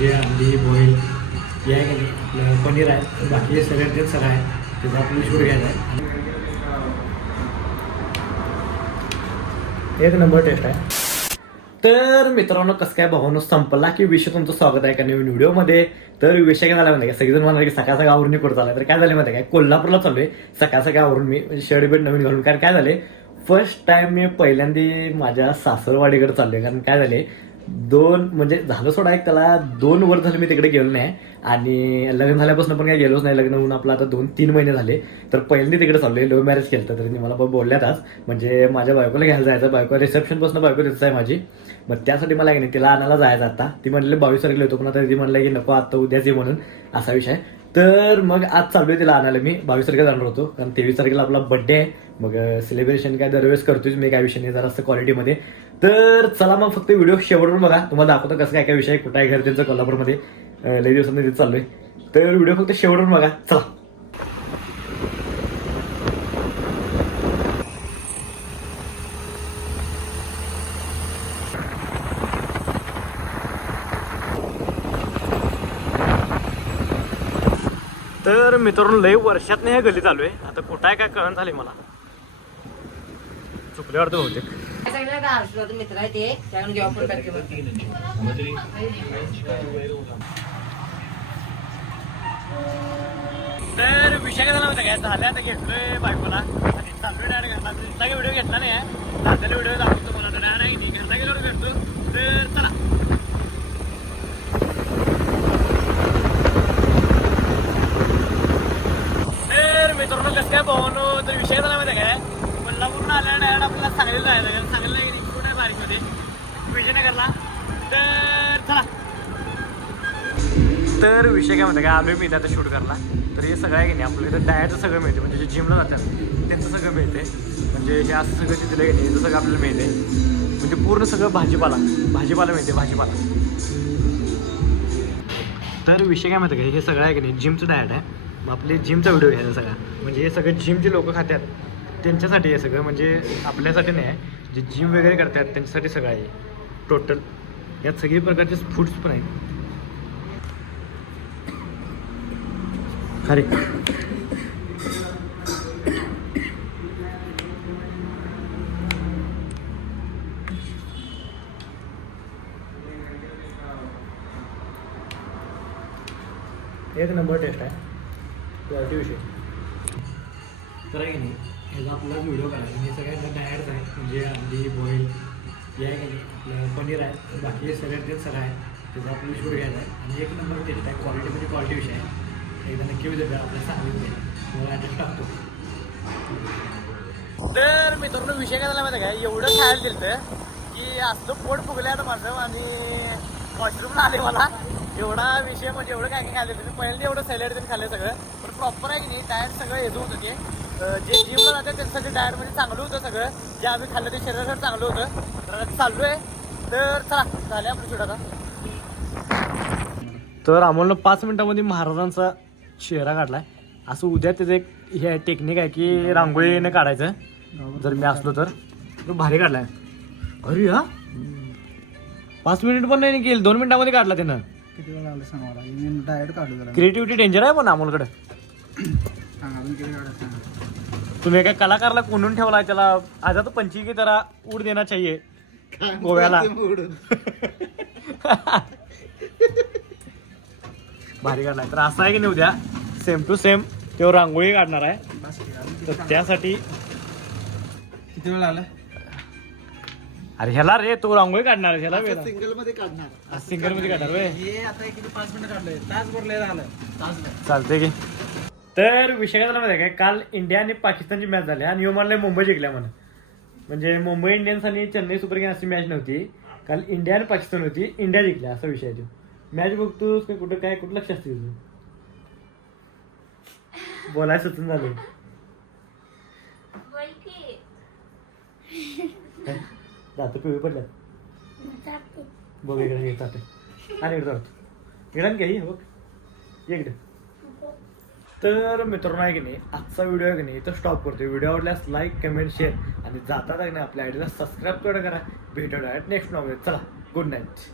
म्हणजे अंडी बॉईल हे आहे की नाही आपलं पनीर आहे, बाकी सगळं तेच सगळं आहे, त्याचा आपल्याला शूट घ्यायचा आहे. एक नंबर टेस्ट आहे. तर मित्रांनो कसं काय भावांनो संपला की विषय तुमचं स्वागत आहे का नवीन व्हिडिओमध्ये. तर विषय काय झाला माहिती सगळेजण म्हणाले की सकाळ आवरून कुठं चाललाय. तर काय झालं माहिती काय कोल्हापूरला चाललोय सकाळ आवरून मी शर्ट बीट नवीन घालून. कारण काय झाले फर्स्ट टाइम मी पहिल्यांदा माझ्या सासरवाडीकडे चाललोय. कारण काय झाले म्हणजे झालं सोडा एक त्याला 2 वर्ष झाले मी तिकडे गेलो नाही आणि लग्न झाल्यापासून पण काय गेलोच नाही. लग्न होऊन आपलं आता 2-3 महिने झाले. तर पहिल्यांदा तिकडे चाललोय. लव्ह मॅरेज केलं तर त्यांनी मला बोलल्यात आज म्हणजे माझ्या बायकोला घ्यायला जायचं. बायको रिसेप्शनपासून बायको तिथंच आहे माझी. मग त्यासाठी मला नाही तिला आणायला जायचं आता. ती म्हणले 22 तारखेला येतो पण आता ती म्हणलं की नको आता उद्याच ये म्हणून असा विषय. तर मग आज चाललोय तिला आणायला. मी 22 तारखेला जाणार होतो कारण 23 तारखेला आपला बर्थडे आहे. मग सेलिब्रेशन काय दरवेळेस करतोच मी, काय विषय नाही जरा असं क्वालिटीमध्ये. तर चला मग फक्त व्हिडिओ शेवटून बघा, तुम्हाला दाखवतो कसं काय विषय कुठं आहे घर त्यांचं कोल्हापूरमध्ये. लई दिवसांनी तिथे चाललोय. तर व्हिडिओ फक्त शेवटून बघा चला. तर मित्रांनो लई वर्षात नाही गली चालू आहे. आता कुठं आहे काय कळण झाले मला, चुकल्यावर तर होते. मित्र आहे ते त्याकडून घेऊ आपण तर विषय काय झाला होता काय झालं आता घेतलोय बायकोला आणि चाललोय डायरेक्ट घरला. काही व्हिडिओ घेतला नाही दादाला व्हिडिओ दाखवतो मला तर नाही घरला गेलो भेटतो. तर चला मित्रांनो कसं काय भावानो. तर विषय झाला माहिती काय कोल्हापूरला आल्या डायरेक्ट आपल्याला सांगलीला जायचं. सांगलीला कुठे आहे बारीकमध्ये विजयनगरला. तर चला. तर विषय काय म्हणतात काय आलोय मी इथे आता शूट करला. तर हे सगळं आहे की नाही आपलं इथं डायटचं सगळं मिळते. म्हणजे जे जिमला जातात त्यांचं सगळं मिळते. म्हणजे हे असं सगळं जे दिलं की नाही हे सगळं आपल्याला मिळते. म्हणजे पूर्ण सगळं भाजीपाला मिळते भाजीपाला. तर विषय काय म्हणतात काय हे सगळं आहे की नाही जिमचं डायट आहे. मग आपले जिमचा व्हिडिओ घ्यायचा सगळा. म्हणजे हे सगळं जिम जे लोक खातात त्यांच्यासाठी हे सगळं, म्हणजे आपल्यासाठी नाही आहे. जे जिम वगैरे करतात त्यांच्यासाठी सगळं आहे टोटल. यात सगळे प्रकारचे फूड्स पण आहेत. खरे एक नंबर टेस्ट आहे क्वालिटी विषय. तर आहे की नाही ह्याचा आपला व्हिडिओ करायचा. हे सगळ्यांना डायटच आहे. म्हणजे अंडी बॉईल हे आहे की नाही आपलं पनीर आहे, बाकी सगळं तेच सगळं आहे, त्याचा आपल्याला शूट घ्यायचा आहे. आणि एक नंबर टेस्ट आहे. क्वालिटी म्हणजे क्वालिटी विषय आहे. एकदा नक्की विजिट करा. आपल्या सांगितलं मला ॲड्रेस टाकतो. तर मित्रांनो विषय काय झाला माहिती काय एवढं खायला दिलं की असं पोट फुगलं आता माझं आणि वॉशरूमला आले मला. एवढा विषय म्हणजे एवढं काय खाल्लं तुम्ही पहिल्यांदा एवढं सॅलड त्यांनी खाल्लं सगळं. पण प्रॉपर आहे की नाही डायट सगळं येत होतं ते. जे जिमला जातात त्यांच्यासाठी डायट म्हणजे चांगलं होतं सगळं. जे आम्ही खाल्लं ते शरीरासाठी चांगलं होतं. तर चाललो आहे. तर चला झाले आपलं शूट आता. तर अमोलनं 5 मिनिटांमध्ये महाराजांचा चेहरा काढलाय. असं उद्या त्याचं एक हे टेक्निक आहे की रांगोळीने काढायचं. जर मी असलो तर भारी काढलाय. अरे हा 5 मिनिट पण नाही केलं 2 मिनिटांमध्ये काढला त्यानं. किती वेळ लागला सांगा मला. मी डायरेक्ट काढू जरा. क्रिएटिव्हिटी डेंजर आहे पण अमोलकडे. सांगा अजून किती काढा सांगा. तुम्ही एका कलाकारला कोंडून ठेवला त्याला आजा तो पंछी की तरह उड देना चाहिए गोव्याला. भारी काढलाय. तर असं आहे की नाही उद्या सेम टू सेम तो रांगोळी काढणार आहे. तर त्यासाठी किती वेळ लागला. अरे ह्याला रे तो रांगोळी काढणार ह्याला वेळ सिंगल मध्ये काढणार. सिंगल मध्ये काढणार वे. हे आता किती 5 मिनिटं काढलंय. तासभर लय झालं. तासभर चालतंय की. तर विषय काय झाला माहिती काय काल इंडिया आणि पाकिस्तानची मॅच झाली आणि यो म्हणलं मुंबई जिंकल्या म्हणून. म्हणजे मुंबई इंडियन्स आणि चेन्नई सुपर किंग्स अशी मॅच नव्हती. काल इंडिया आणि पाकिस्तान होती. इंडिया जिंकल्या असा विषय आहे. मॅच बघतोस काय कुठं काय कुठं लक्ष असते तुझं बोलायचं सुचून झालं. जातो पिवळी पडल्यात बघ इकडे जाते आणि इकडे जातो इकडे घ्याई बघ इकडे. तर मित्रांनो आहे की नाही आजचा व्हिडिओ आहे की नाही इथं स्टॉप करतो. व्हिडिओ आवडल्यास लाईक कमेंट शेअर आणि जाता आपल्या आयडीला सबस्क्राईब करा. भेटूया नेक्स्ट व्हिडिओ. चला गुड नाईट.